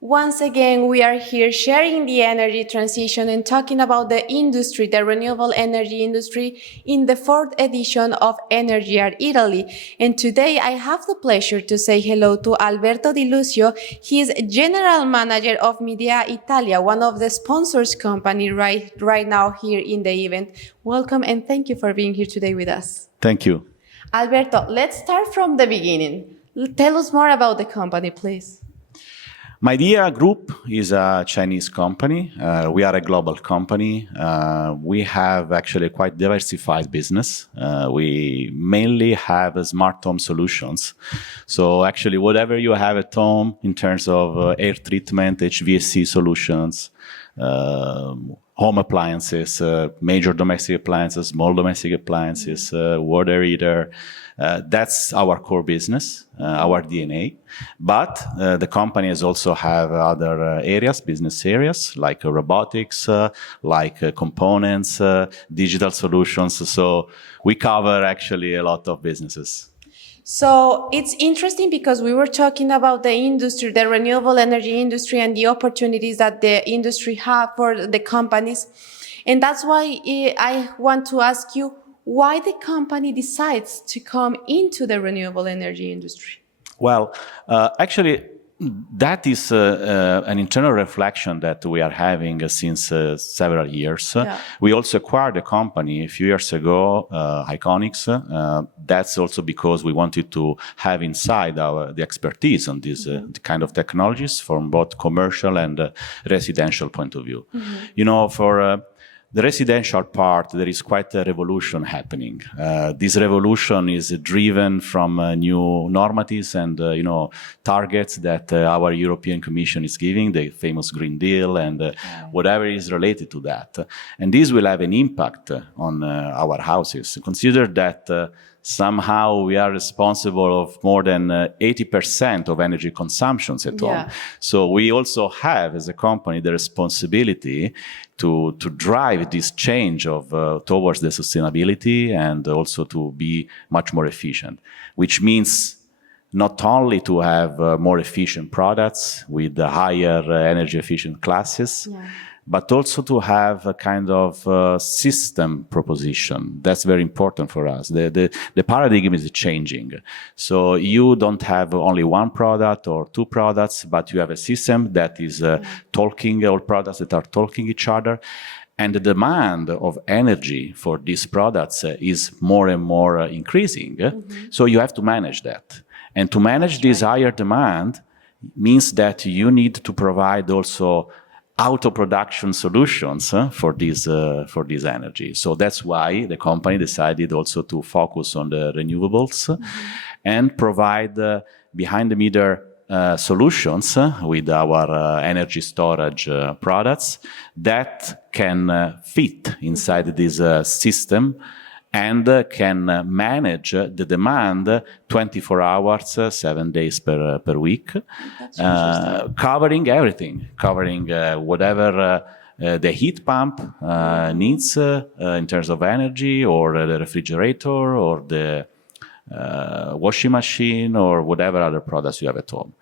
Once again, we are here sharing the energy transition and talking about the industry, the renewable energy industry, in the 4th edition of Energyear Italy. And today I have the pleasure to say hello to Alberto Di Luzio. He is General Manager of Midea Italia, one of the sponsors company right now here in the event. Welcome and thank you for being here today with us. Thank you. Alberto, let's start from the beginning. Tell us more about the company, please. Midea Group is a Chinese company. We are a global company. We have actually a quite diversified business. We mainly have smart home solutions. So actually whatever you have at home in terms of air treatment, HVAC solutions, home appliances, major domestic appliances, small domestic appliances, water heater. That's our core business, our DNA. But the company has also have other areas, business areas, like robotics, like components, digital solutions. So we cover actually a lot of businesses. So it's interesting because we were talking about the industry, the renewable energy industry, and the opportunities that the industry have for the companies. And that's why I want to ask you why the company decides to come into the renewable energy industry. Well, actually, that is an internal reflection that we are having since several years. Yeah. We also acquired a company a few years ago, Iconics. That's also because we wanted to have inside the expertise on these kind of technologies from both commercial and residential point of view. You know, for the residential part, there is quite a revolution happening. This revolution is driven from new normatives and targets that our European Commission is giving, the famous Green Deal and whatever is related to that. And this will have an impact on our houses. Consider that somehow we are responsible of more than 80% of energy consumptions at home. So we also have, as a company, the responsibility to drive this change of towards the sustainability and also to be much more efficient, which means not only to have more efficient products with the higher energy efficient classes, but also to have a kind of system proposition. That's very important for us. The paradigm is changing. So you don't have only one product or two products, but you have a system that is talking, all products that are talking each other. And the demand of energy for these products is more and more increasing. So you have to manage that. And to manage this higher demand means that you need to provide also auto production solutions for this energy. So that's why the company decided also to focus on the renewables and provide behind the meter solutions with our energy storage products that can fit inside this system and can manage the demand 24 hours, 7 days per week, covering everything, covering whatever the heat pump needs in terms of energy, or the refrigerator, or the washing machine, or whatever other products you have at home.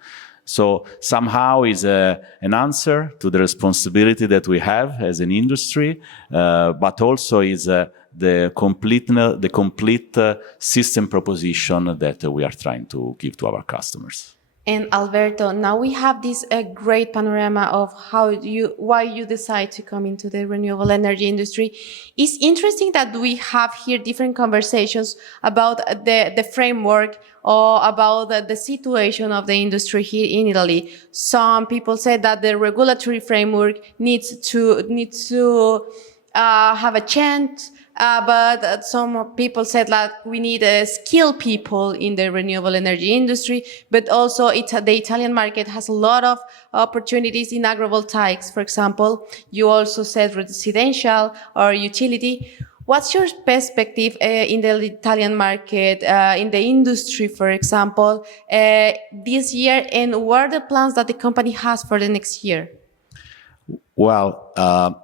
So somehow is an answer to the responsibility that we have as an industry, but also is the complete system proposition that we are trying to give to our customers. And Alberto, now we have this great panorama of why you decide to come into the renewable energy industry. It's interesting that we have here different conversations about the framework or about the situation of the industry here in Italy. Some people say that the regulatory framework needs to have a chance. But some people said that we need skilled people in the renewable energy industry, but also the Italian market has a lot of opportunities in agrivoltaics, for example. You also said residential or utility. What's your perspective in the Italian market, in the industry, for example, this year, and what are the plans that the company has for the next year? Well,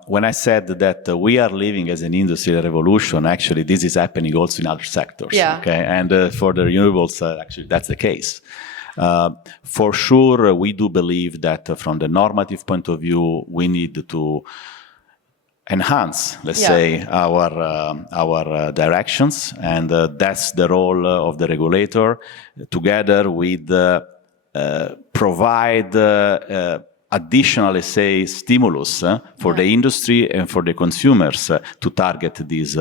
when I said that we are living as an industrial revolution, actually this is happening also in other sectors. Yeah. Okay, and for the renewables, actually that's the case. For sure, we do believe that from the normative point of view, we need to enhance, let's say, our directions, and that's the role of the regulator, together with provide additional, let's say, stimulus for the industry and for the consumers to target this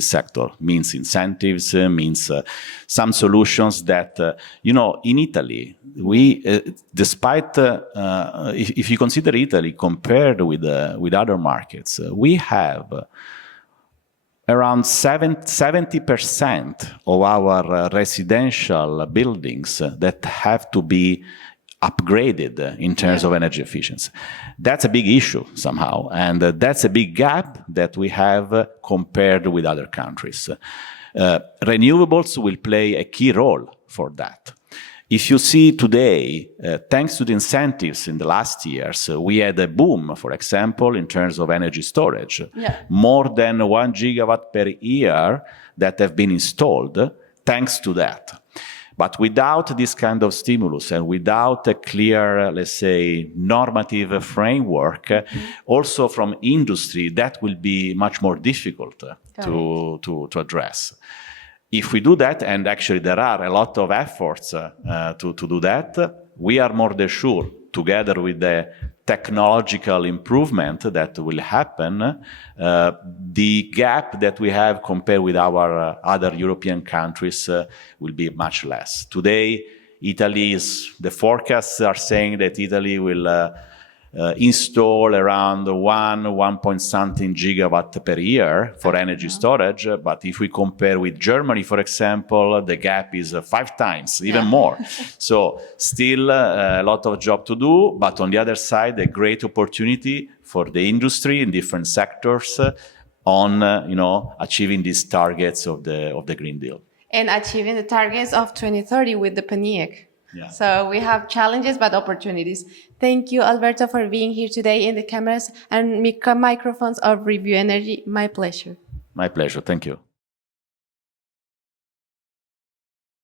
sector. Means incentives, means some solutions that, in Italy, we, despite, if you consider Italy compared with other markets, we have around 70% of our residential buildings that have to be upgraded in terms of energy efficiency. That's a big issue somehow, and that's a big gap that we have compared with other countries. Renewables will play a key role for that. If you see today, thanks to the incentives in the last years, we had a boom, for example, in terms of energy storage. More than 1 gigawatt per year that have been installed thanks to that. But without this kind of stimulus and without a clear, let's say, normative framework, also from industry, that will be much more difficult to address. If we do that, and actually there are a lot of efforts to do that, we are more than sure, together with the technological improvement that will happen, the gap that we have compared with our other European countries will be much less. Today, the forecasts are saying that Italy will install around 1 point something gigawatt per year for energy storage. But if we compare with Germany, for example, the gap is 5 times, even more. So still a lot of job to do, but on the other side, a great opportunity for the industry in different sectors on achieving these targets of the Green Deal. And achieving the targets of 2030 with the PNIEC. So we have challenges, but opportunities. Thank you, Alberto, for being here today in the cameras and microphones of Review Energy. My pleasure. My pleasure. Thank you.